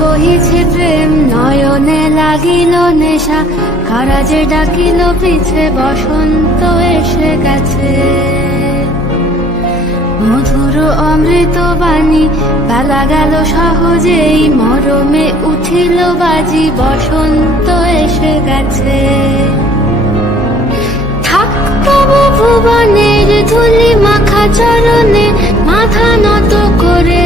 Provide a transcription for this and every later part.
বহিছে প্রেম, নয়নে লাগিল নেশা যে ডাকিল পিছে, বসন্ত এসে গেছে। মধুর অমৃত বাণী, বেলা গেল সহজেই, মরমে উঠিল বাজি, বসন্ত এসে গেছে। ভুবনের ধুলি মাখা চরণে, মাথা নত করে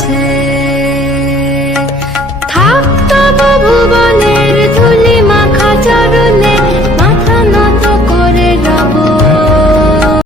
কাছে